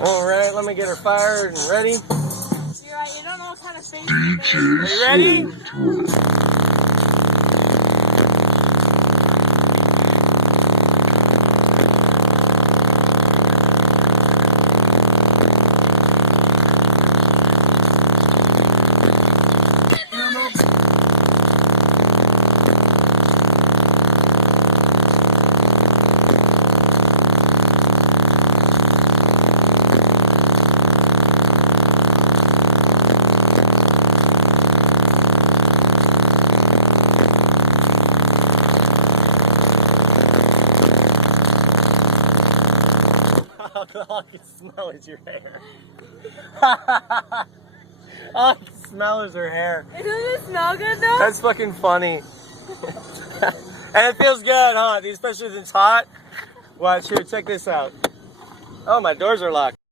Alright, let me get her fired and ready. You're right, you don't know what kind of face it is. Are you ready? All I can smell is your hair. All I can smell is her hair. Doesn't it smell good though? That's fucking funny. And it feels good, huh? Especially when it's hot. Watch here, check this out. Oh, my doors are locked.